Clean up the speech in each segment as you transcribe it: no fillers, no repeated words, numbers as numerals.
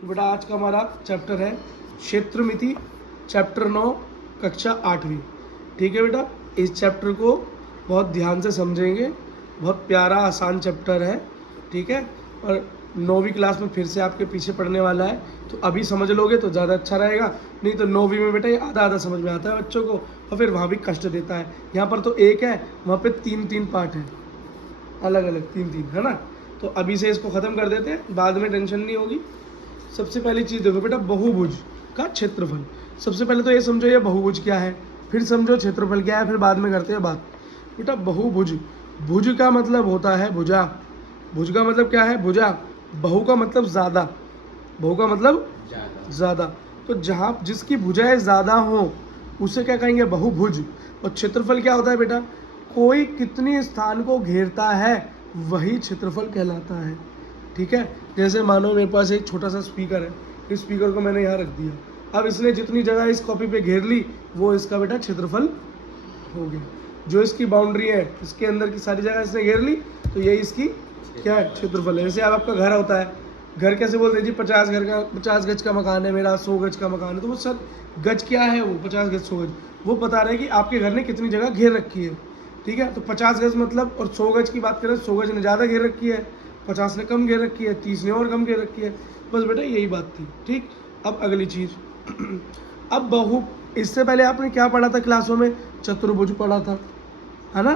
तो बेटा आज का हमारा चैप्टर है क्षेत्रमिति, चैप्टर 9, कक्षा 8वीं। ठीक है बेटा, इस चैप्टर को बहुत ध्यान से समझेंगे, बहुत प्यारा आसान चैप्टर है। ठीक है, और 9वीं क्लास में फिर से आपके पीछे पढ़ने वाला है, तो अभी समझ लोगे तो ज़्यादा अच्छा रहेगा। नहीं तो 9वीं में बेटा ये आधा आधा समझ में आता है बच्चों को, और फिर वहाँ भी कष्ट देता है। यहाँ पर तो एक है, वहाँ पे 3-3 पार्ट है, अलग अलग 3-3 है ना। तो अभी से इसको ख़त्म कर देते हैं, बाद में टेंशन नहीं होगी। सबसे पहली चीज़ देखो बेटा, बहुभुज का क्षेत्रफल। सबसे पहले तो ये समझो ये बहुभुज क्या है, फिर समझो क्षेत्रफल क्या है, फिर बाद में करते हैं बात। बेटा बहुभुज, भुज का मतलब होता है भुजा, भुज का मतलब क्या है भुजा, बहु का मतलब ज़्यादा, बहु का मतलब ज़्यादा। तो जहाँ जिसकी भुजाएं ज़्यादा हो उसे क्या कहेंगे, बहुभुज। और क्षेत्रफल क्या होता है बेटा, कोई कितनी स्थान को घेरता है वही क्षेत्रफल कहलाता है। ठीक है, जैसे मानो मेरे पास एक छोटा सा स्पीकर है, इस स्पीकर को मैंने यहाँ रख दिया, अब इसने जितनी जगह इस कॉपी पे घेर ली वो इसका बेटा क्षेत्रफल हो गया। जो इसकी बाउंड्री है, इसके अंदर की सारी जगह इसने घेर ली, तो यही इसकी क्या है, क्षेत्रफल है। जैसे अब आपका घर होता है, घर कैसे बोलते हैं जी, 50 गज का मकान है मेरा, 100 गज का मकान है, तो वो सर गज क्या है, वो 50 गज 100 गज, वो बता रहे हैं कि आपके घर ने कितनी जगह घेर रखी है। ठीक है, तो 50 गज मतलब, और 100 गज की बात करें, 100 गज ने ज़्यादा घेर रखी है, 50 ने कम घेर रखी है, 30 ने और कम घेर रखी है। बस बेटा यही बात थी। ठीक, अब अगली चीज़ अब बहु, इससे पहले आपने क्या पढ़ा था क्लासों में, चतुर्भुज पढ़ा था, है ना।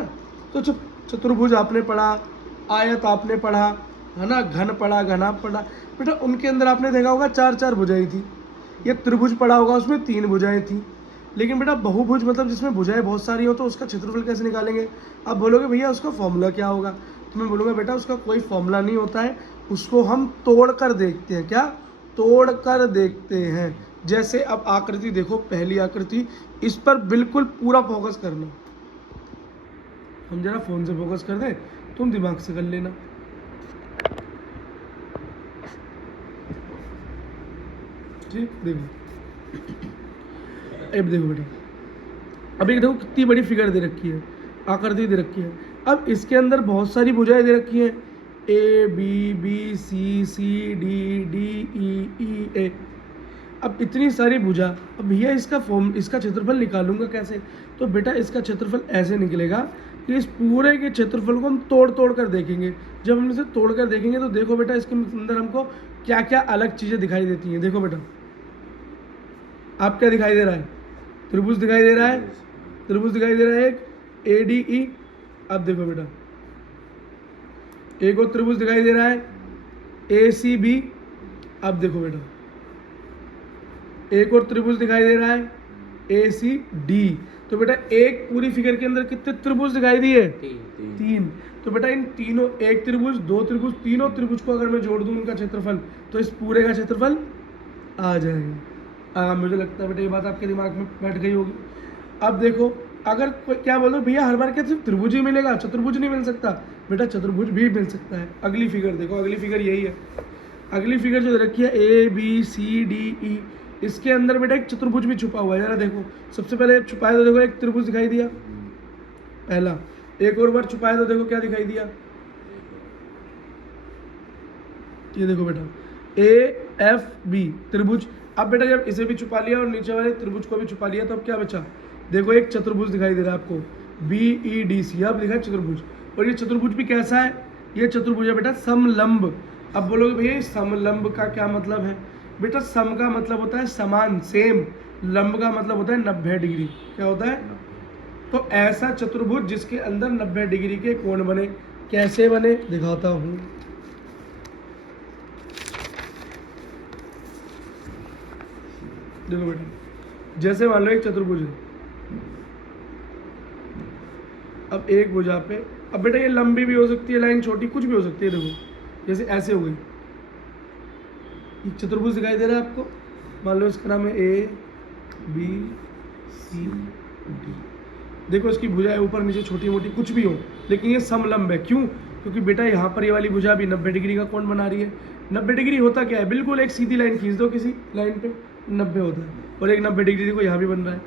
तो चतुर्भुज आपने पढ़ा, आयत आपने पढ़ा, है ना, घन पढ़ा, घना पढ़ा। बेटा उनके अंदर आपने देखा होगा 4-4 भुजाएं थी। ये त्रिभुज पढ़ा होगा, उसमें 3 भुजाएं थी। लेकिन बेटा बहुभुज मतलब जिसमें भुजाएं बहुत सारी हो, तो उसका क्षेत्रफल कैसे निकालेंगे। आप बोलोगे भैया उसका फॉर्मूला क्या होगा, तो मैं बोलूँगा बेटा उसका कोई फॉर्मूला नहीं होता है, उसको हम तोड़ कर देखते हैं। क्या तोड़ कर देखते हैं। जैसे अब आकृति देखो, पहली आकृति, इस पर बिल्कुल पूरा फोकस करना। हम जरा फोन से फोकस कर दें, तुम दिमाग से कर लेना। ठीक, देखो अब देखो बेटा, अभी देखो कितनी बड़ी फिगर दे रखी है, आकृति दे रखी है। अब इसके अंदर बहुत सारी भुजाएं दे रखी हैं, A B B C C D D E A. अब इतनी सारी भुजा, अब भैया इसका क्षेत्रफल निकालूंगा कैसे। तो बेटा इसका क्षेत्रफल ऐसे निकलेगा कि इस पूरे के क्षेत्रफल को हम तोड़ तोड़ कर देखेंगे। जब हम इसे तोड़ कर देखेंगे तो देखो बेटा इसके अंदर हमको क्या क्या अलग चीज़ें दिखाई देती हैं। देखो बेटा, आप क्या दिखाई दे रहा है, त्रिभुज दिखाई दे रहा है, त्रिभुज दिखाई दे रहा है एक ए डी ई। अब देखो बेटा, एक और त्रिभुज दिखाई दे रहा है ए सी बी। अब देखो बेटा, एक और त्रिभुज दिखाई दे रहा है ए सी डी। तो बेटा एक पूरी फिगर के अंदर कितने त्रिभुज दिखाई दिए, 3। तो बेटा इन तीनों, एक त्रिभुज, 2 त्रिभुज, तीनों त्रिभुज को अगर मैं जोड़ दूं उनका क्षेत्रफल, तो इस पूरे का क्षेत्रफल आ जाएगा। मुझे लगता है बेटा ये बात आपके दिमाग में बैठ गई होगी। अब देखो, अगर क्या बोलो भैया हर बार क्या सिर्फ त्रिभुज ही मिलेगा, चतुर्भुज नहीं मिल सकता। बेटा चतुर्भुज भी मिल सकता है। अगली फिगर देखो, अगली फिगर यही है। अगली फिगर जो रखी है A B C D E, इसके अंदर बेटा एक चतुर्भुज भी छुपा हुआ है। जरा देखो, सबसे पहले छुपाया तो देखो एक त्रिभुज दिखाई दिया पहला, एक और बार छुपाया तो देखो क्या दिखाई दिया, ये देखो बेटा ए एफ बी त्रिभुज। अब बेटा जब इसे भी छुपा लिया और नीचे वाले त्रिभुज को भी छुपा लिया, तो अब क्या बचा, देखो एक चतुर्भुज दिखाई दे रहा है आपको, बी ई डी सी। अब दिखा चतुर्भुज, और ये चतुर्भुज भी कैसा है, ये चतुर्भुज है बेटा समलंब। अब बोलोगे भैया समलंब का क्या मतलब है। बेटा सम का मतलब होता है समान, सेम। लंब का मतलब होता है 90 डिग्री। क्या होता है, तो ऐसा चतुर्भुज जिसके अंदर 90 डिग्री के कोण बने। कैसे बने दिखाता हूं। देखो बेटा, जैसे मान लो एक चतुर्भुज है, अब एक भुजा पे, अब बेटा ये लंबी भी हो सकती है लाइन, छोटी कुछ भी हो सकती है। देखो जैसे ऐसे हो गई, एक चतुर्भुज दिखाई दे रहा है आपको, मान लो इसका नाम है ए बी सी डी। देखो इसकी भुजाएं ऊपर नीचे छोटी मोटी कुछ भी हो, लेकिन ये समलंब है। क्यों, क्योंकि बेटा यहाँ पर ये वाली भुजा भी 90 डिग्री का कोण बना रही है। 90 डिग्री होता क्या है, बिल्कुल एक सीधी लाइन खींच दो किसी लाइन पे, 90 होता है। और एक 90 डिग्री देखो यहाँ भी बन रहा है,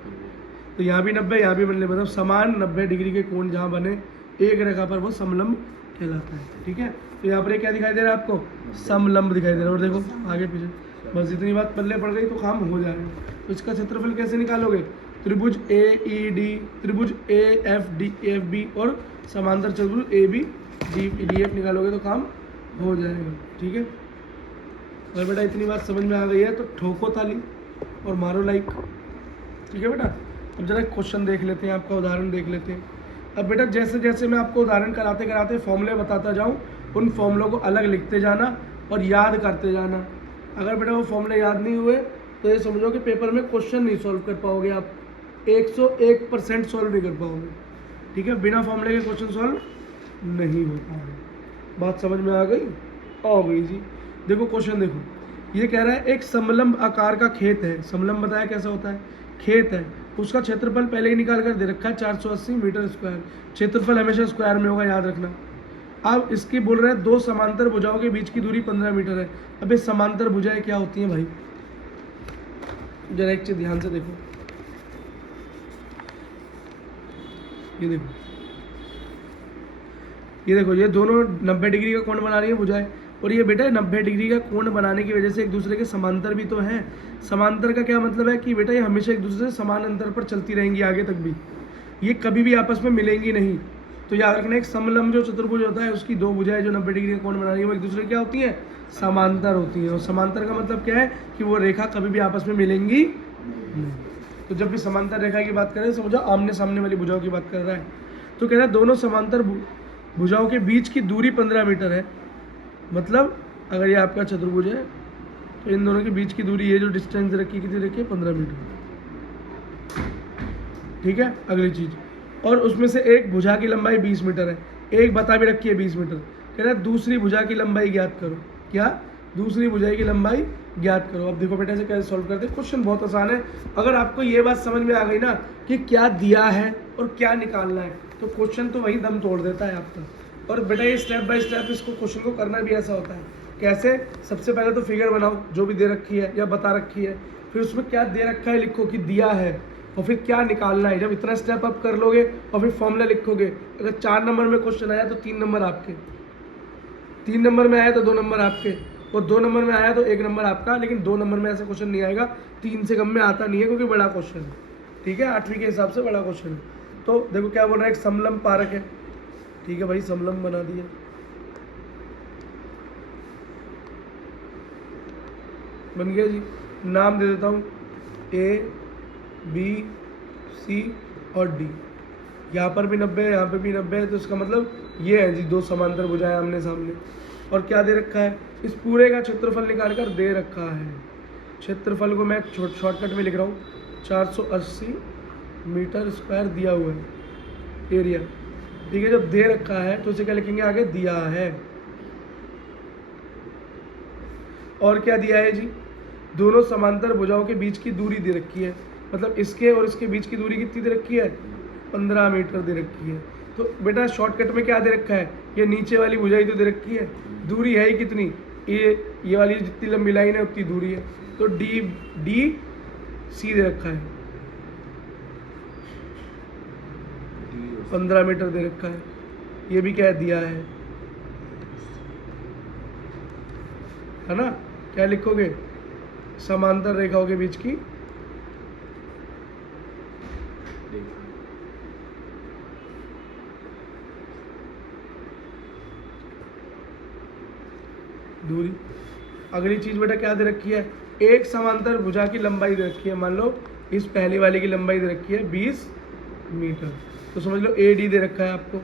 तो यहाँ भी 90, यहाँ भी बनने, मतलब समान 90 डिग्री के कोण जहाँ बने एक रेखा पर, वो समलंब कहलाता है। ठीक है, तो यहाँ पर क्या दिखाई दे रहा है आपको, समलंब दिखाई दे रहा है। और देखो आगे पीछे, बस इतनी बात पल्ले पड़ गई तो काम हो जाएगा। तो इसका क्षेत्रफल कैसे निकालोगे? त्रिभुज AED, त्रिभुज AFB और समांतर चतुर्भुज ABDF निकालोगे तो काम हो जाएगा। ठीक है, और बेटा इतनी बात समझ में आ गई है तो ठोको ताली और मारो लाइक। ठीक है बेटा, अब जरा क्वेश्चन देख लेते हैं, आपका उदाहरण देख लेते हैं। अब बेटा जैसे जैसे मैं आपको उदाहरण कराते कराते फॉर्मूले बताता जाऊँ, उन फॉर्मूलों को अलग लिखते जाना और याद करते जाना। अगर बेटा वो फॉर्मूले याद नहीं हुए तो ये समझो कि पेपर में क्वेश्चन नहीं सॉल्व कर पाओगे, आप 101% सॉल्व नहीं कर पाओगे। ठीक है, बिना फॉर्मूले के क्वेश्चन सॉल्व नहीं हो पाएगा। बात समझ में आ गई जी। देखो क्वेश्चन देखो, ये कह रहा है एक समलंब आकार का खेत है। समलंब बताया कैसा होता है? खेत है, उसका क्षेत्रफल पहले ही निकाल कर दे रखा है 480 मीटर स्क्वायर। क्षेत्रफल हमेशा स्क्वायर में होगा, याद रखना। अब इसकी बोल रहे हैं दो समांतर भुजाओं के बीच की दूरी 15 मीटर है। अब ये समांतर भुजाएं क्या होती हैं भाई? जरा एक चीज ध्यान से देखो, ये देखो ये दोनों 90 डिग्री का कोण बना रही है भुजाएं, और ये बेटा 90 डिग्री का कोण बनाने की वजह से एक दूसरे के समांतर भी तो हैं। समांतर का क्या मतलब है कि बेटा ये हमेशा एक दूसरे से समान अंतर पर चलती रहेंगी आगे तक भी, ये कभी भी आपस में मिलेंगी नहीं। तो याद रखना, एक समलंब जो चतुर्भुज होता है उसकी दो भुजाएं जो 90 डिग्री का कोण बना रही है वो एक दूसरे क्या होती हैं? समांतर होती हैं। और समांतर का मतलब क्या है कि वो रेखा कभी भी आपस में मिलेंगी नहीं। तो जब भी समांतर रेखा की बात करें समझो आमने सामने वाली भुजाओं की बात कर रहा है। तो कह रहा है दोनों समांतर भुजाओं के बीच की दूरी 15 मीटर है। मतलब अगर ये आपका चतुर्भुज है तो इन दोनों के बीच की दूरी, ये जो डिस्टेंस रखी कितनी रखी है? 15 मीटर। ठीक है, अगली चीज, और उसमें से एक भुजा की लंबाई 20 मीटर है, एक बता भी रखी है 20 मीटर। कह रहा है दूसरी भुजा की लंबाई ज्ञात करो। क्या? दूसरी भुजा की लंबाई ज्ञात करो। अब देखो बेटा इसे कैसे सॉल्व करते हैं। क्वेश्चन बहुत आसान है, अगर आपको ये बात समझ में आ गई ना कि क्या दिया है और क्या निकालना है, तो क्वेश्चन तो वही दम तोड़ देता है आपका। और बेटा ये स्टेप बाय स्टेप इसको क्वेश्चन को करना भी ऐसा होता है। कैसे? सबसे पहले तो फिगर बनाओ जो भी दे रखी है या बता रखी है, फिर उसमें क्या दे रखा है लिखो कि दिया है, और फिर क्या निकालना है। जब इतना स्टेप अप कर लोगे और फिर फॉर्मूला लिखोगे, अगर 4 नंबर में क्वेश्चन आया तो 3 नंबर आपके, 3 नंबर में आया तो 2 नंबर आपके, और 2 नंबर में आया तो 1 नंबर आपका। लेकिन 2 नंबर में ऐसा क्वेश्चन नहीं आएगा, 3 से कम में आता नहीं है क्योंकि बड़ा क्वेश्चन है। ठीक है, 8वीं के हिसाब से बड़ा क्वेश्चन है। तो देखो क्या बोल रहा है, एक समलंब पारक है। ठीक है भाई, समलंब बना दिया। बन गया जी। नाम दे देता हूँ A, B, C और D। यहाँ पर भी 90 है, यहाँ पे भी 90 है, तो इसका मतलब ये है जी दो समांतर भुजाएं आमने सामने। और क्या दे रखा है? इस पूरे का क्षेत्रफल निकाल कर दे रखा है। क्षेत्रफल को मैं शॉर्टकट में लिख रहा हूँ, 480 मीटर स्क्वायर दिया हुआ है एरिया। ठीक है, जब दे रखा है तो इसे क्या लिखेंगे आगे? दिया है। और क्या दिया है जी? दोनों समांतर भुजाओं के बीच की दूरी दे रखी है। मतलब इसके और इसके बीच की दूरी कितनी दे रखी है? 15 मीटर दे रखी है। तो बेटा शॉर्टकट में क्या दे रखा है? ये नीचे वाली भुजा ही तो दे रखी है। दूरी है ही कितनी? ये वाली जितनी लंबी लाइन है उतनी दूरी है। तो डी सी दे रखा है, 15 मीटर दे रखा है। ये भी क्या दिया है ना? क्या लिखोगे? समांतर रेखाओं के बीच की दूरी। अगली चीज बेटा क्या दे रखी है? एक समांतर भुजा की लंबाई दे रखी है। मान लो इस पहले वाले की लंबाई दे रखी है 20 मीटर, तो समझ लो AD दे रखा है आपको।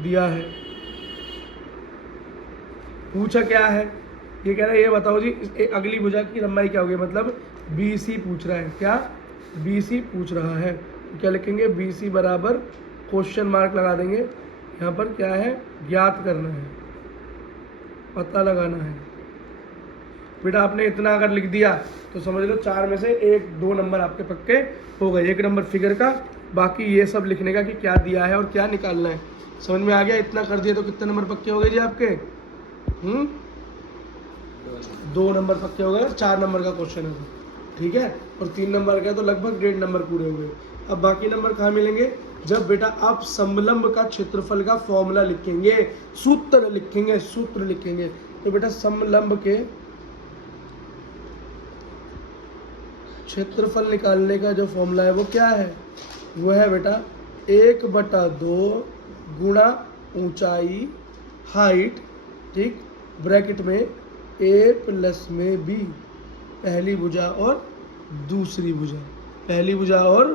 दिया है। पूछा क्या है? ये कह रहा है ये बताओ जी अगली भुजा की लंबाई क्या होगी? मतलब BC पूछ रहा है। क्या? BC पूछ रहा है। तो क्या लिखेंगे? BC बराबर क्वेश्चन मार्क लगा देंगे। यहाँ पर क्या है? ज्ञात करना है, पता लगाना है। बेटा आपने इतना अगर लिख दिया तो समझ लो 4 में से 1-2 नंबर आपके पक्के हो गए। 1 नंबर फिगर का, बाकी ये सब लिखने का कि क्या दिया है और क्या निकालना है। समझ में आ गया? इतना कर दिया तो कितने नंबर पक्के हो गए जी आपके? 2 नंबर पक्के हो गए। 4 नंबर का क्वेश्चन है, ठीक है, और 3 नंबर का तो लगभग 1.5 नंबर पूरे हो गए। अब बाकी नंबर कहाँ मिलेंगे? जब बेटा आप समलंब का क्षेत्रफल का फॉर्मूला लिखेंगे, सूत्र लिखेंगे, तो बेटा समलंब के क्षेत्रफल निकालने का जो फॉर्मूला है वो क्या है? वो है बेटा 1/2 गुणा ऊंचाई हाइट, ठीक, ब्रैकेट में a प्लस में b, पहली भुजा और दूसरी भुजा, पहली भुजा और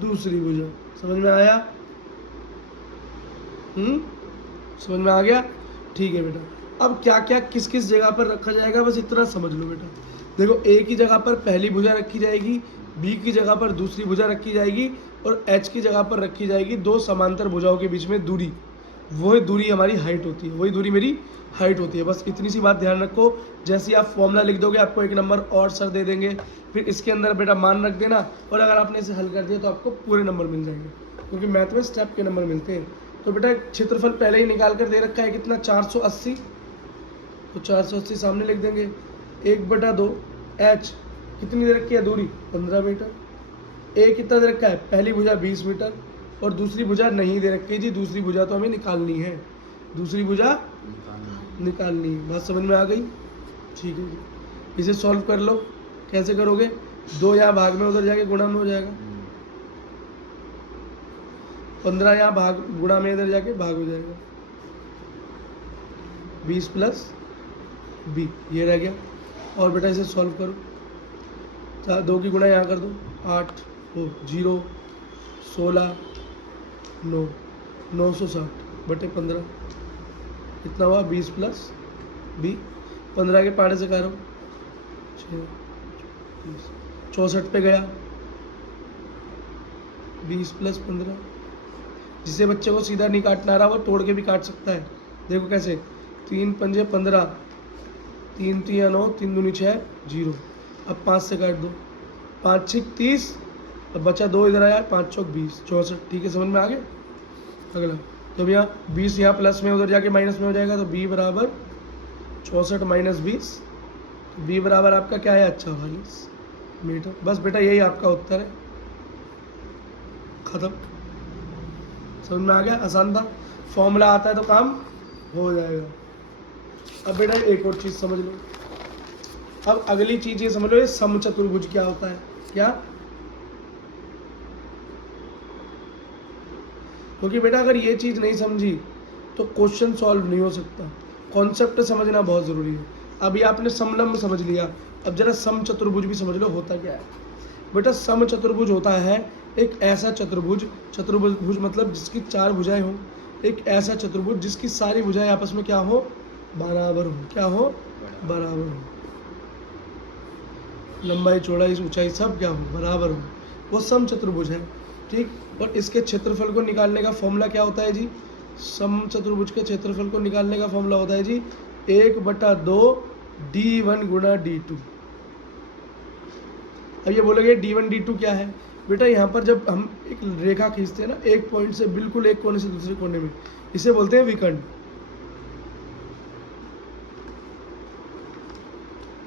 दूसरी भुजा। समझ में आया? समझ में आ गया? ठीक है बेटा। अब क्या क्या किस किस जगह पर रखा जाएगा बस इतना समझ लो बेटा। देखो a की जगह पर पहली भुजा रखी जाएगी, b की जगह पर दूसरी भुजा रखी जाएगी और h की जगह पर रखी जाएगी दो समांतर भुजाओं के बीच में दूरी। वही दूरी हमारी हाइट होती है, वही दूरी मेरी हाइट होती है। बस इतनी सी बात ध्यान रखो। जैसे ही आप फॉर्मूला लिख दोगे आपको 1 नंबर और सर दे देंगे, फिर इसके अंदर बेटा मान रख देना, और अगर आपने इसे हल कर दिया तो आपको पूरे नंबर मिल जाएंगे, क्योंकि मैथ में स्टेप के नंबर मिलते हैं। तो बेटा क्षेत्रफल पहले ही निकाल कर दे रखा है, कितना 480, तो 480 सामने लिख देंगे। 1/2 h कितनी दे रखी है दूरी? 15 मीटर। a कितना दे रखा है? पहली भुजा 20 मीटर और दूसरी भुजा नहीं दे रखी जी, दूसरी भुजा तो हमें निकालनी है, दूसरी भुजा निकालनी है। बात समझ में आ गई? ठीक है जी, इसे सॉल्व कर लो। कैसे करोगे? 2 यहाँ भाग में उधर जाके गुणा में हो जाएगा, 15 यहाँ भाग गुणा में इधर जाके भाग हो जाएगा, 20 प्लस b ये रह गया। और बेटा इसे सॉल्व करो, 2 की गुणा यहाँ कर दो, 8 हो 0 16 9 960 बटे 15 कितना हुआ? 20 प्लस b, 15 के पाड़े से करो 64 पे गया, 20 प्लस 15। जिसे बच्चे को सीधा नहीं काटना रहा वो तोड़ के भी काट सकता है। देखो कैसे, 3 पंजे 15, 3 3 9, 3 दूनी 6 0। अब 5 से काट दो, 5 6 30, अब बचा 2 इधर आया, 5 चौक 20 64। ठीक है, समझ में आ गया? अगला तो भैया 20 यहाँ प्लस में उधर जाके माइनस में हो जाएगा, तो b बराबर 64 माइनस 20, तो b बराबर आपका क्या है? 44 मीटर। बस बेटा यही आपका उत्तर है, खत्म। समझ में आ गया? आसान था, फॉर्मूला आता है तो काम हो जाएगा। अब बेटा एक और चीज़ समझ लो। अब अगली चीज़ ये समझ लो, ये समचतुर्भुज क्या होता है? क्या? क्योंकि बेटा अगर ये चीज़ नहीं समझी तो क्वेश्चन सॉल्व नहीं हो सकता। कॉन्सेप्ट समझना बहुत ज़रूरी है। अभी आपने समलंब समझ लिया, अब जरा समचतुर्भुज भी समझ लो होता क्या है। बेटा समचतुर्भुज होता है एक ऐसा चतुर्भुज, चतुर्भुज मतलब जिसकी 4 भुजाएं हों, एक ऐसा चतुर्भुज जिसकी सारी भुजाएं आपस में क्या हो? बराबर हो। क्या हो? बराबर हो। लंबाई चौड़ाई ऊंचाई सब क्या हो? बराबर हो। वो समचतुर्भुज है, ठीक। और इसके क्षेत्रफल को निकालने का फॉर्मूला क्या होता है जी? समचतुर्भुज के क्षेत्रफल को निकालने का फॉर्मूला होता है जी 1/2 d1 गुणा d2। अब ये बोलोगे d1 d2 क्या है? बेटा यहाँ पर जब हम एक रेखा खींचते हैं ना, एक पॉइंट से बिल्कुल एक कोने से दूसरे कोने में, इसे बोलते हैं विकर्ण,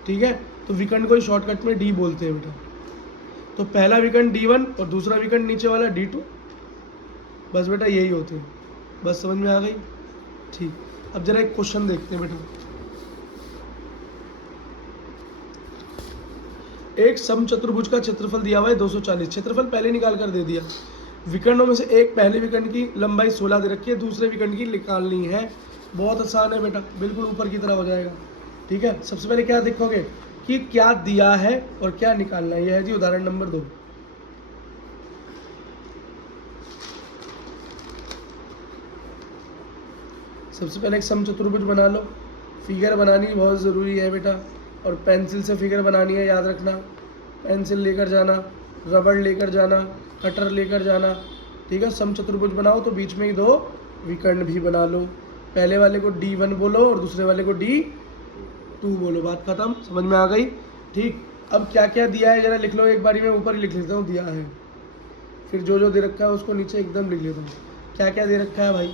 ठीक है। तो विकर्ण को ही शॉर्टकट में d बोलते हैं बेटा। तो पहला विकर्ण d1 और दूसरा विकर्ण नीचे वाला d2, बस बेटा यही होते हैं। बस समझ में आ गई? ठीक। अब जरा एक क्वेश्चन देखते हैं बेटा। एक समचतुर्भुज का क्षेत्रफल दिया हुआ है 240, क्षेत्रफल पहले निकाल कर दे दिया। विकर्णों में से एक पहले विकर्ण की लंबाई 16 दे रखी है, दूसरे विकर्ण की निकालनी है। बहुत आसान है बेटा, बिल्कुल ऊपर की तरह हो जाएगा, ठीक है। सबसे पहले क्या देखोगे कि क्या दिया है और क्या निकालना है। यह है जी उदाहरण नंबर 2। सबसे पहले एक समचतुर्भुज बना लो। फिगर बनानी बहुत ज़रूरी है बेटा, और पेंसिल से फिगर बनानी है, याद रखना। पेंसिल लेकर जाना, रबड़ लेकर जाना, कटर लेकर जाना, ठीक है। समचतुर्भुज बनाओ तो बीच में ही 2 विकर्ण भी बना लो। पहले वाले को d1 बोलो और दूसरे वाले को d2 बोलो। बात खत्म, समझ में आ गई? ठीक। अब क्या क्या दिया है जरा लिख लो एक बारी में, ऊपर ही लिख लेता हूँ दिया है, फिर जो जो दे रखा है उसको नीचे एकदम लिख लेता हूँ। क्या क्या दे रखा है भाई?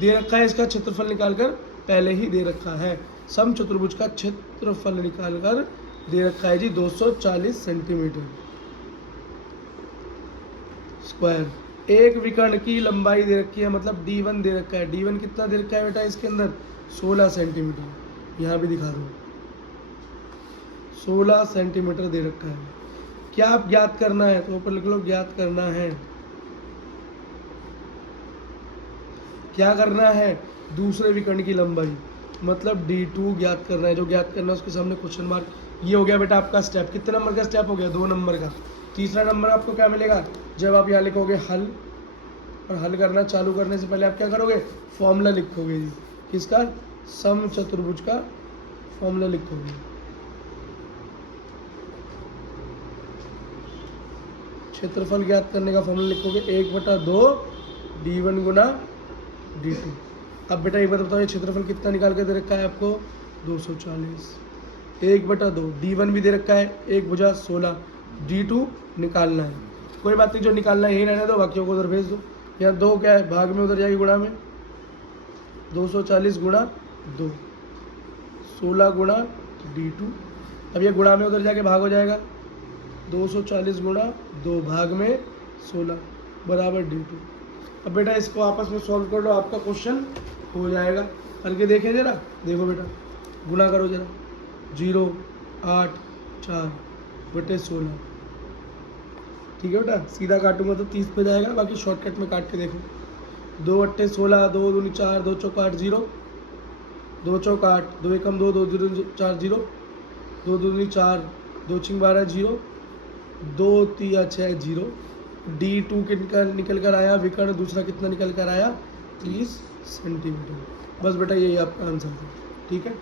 दे रखा है इसका क्षेत्रफल निकालकर, पहले ही दे रखा है। समचतुर्भुज का क्षेत्रफल निकालकर दे रखा है जी 240 सेंटीमीटर स्क्वायर। एक विकर्ण की लंबाई दे रखी है, मतलब D1 दे रखा है। D1 कितना दे रखा है बेटा इसके अंदर? 16 सेंटीमीटर। यहाँ भी दिखा दो, 16 सेंटीमीटर दे रखा है। क्या आप ज्ञात करना है? तो ऊपर लिख लो ज्ञात करना है। क्या करना है? दूसरे विकर्ण की लंबाई, मतलब D2 ज्ञात करना है। जो ज्ञात करना है उसके सामने क्वेश्चन मार्क। ये हो गया बेटा आपका स्टेप। कितने नंबर का स्टेप हो गया? 2 नंबर का। तीसरा नंबर आपको क्या मिलेगा? जब आप यहाँ लिखोगे हल, और हल करना चालू करने से पहले आप क्या करोगे? फॉर्मूला लिखोगे जी। किसका? समचतुर्भुज का फॉर्मूला लिखोगे। क्षेत्रफल ज्ञात करने का फॉर्मूला लिखोगे 1/2 D1 गुना D2। अब बेटा एक बार बताओ, ये क्षेत्रफल कितना निकाल के दे रखा है आपको? 240। 1/2 D1 भी दे रखा है, 1 भुजा 16, D2 निकालना है। कोई बात नहीं, जो निकालना है यही रहने दो, बाकियों को उधर भेज दो। यहाँ 2 क्या है? भाग में उधर जाएगी गुणा में। 240 गुणा 2, 16 गुणा D2। अब ये गुणा में उधर जाके भाग हो जाएगा। 240 गुणा 2 भाग में 16 बराबर D2। अब बेटा इसको आपस में सॉल्व कर लो, आपका क्वेश्चन हो जाएगा। करके देखें जरा। देखो बेटा, गुणा करो जरा। 0 8 4 बटे 16। ठीक है बेटा, सीधा काटूंगा तो 30 पे जाएगा, बाकी शॉर्टकट में काट के देखो। 2 बटे 16, 2 दूनी 4, 2 चौक 8 0, 2 चौक 8, 2 एकम 2, 2 दूनी 4 0, 2 दूनी 4, 2 छिंग 12 0, 2 तिया 6 0। D2 के निकल कर आया विकर्ण, दूसरा कितना निकल कर आया? 30 सेंटीमीटर। बस बेटा यही आपका आंसर था। ठीक है।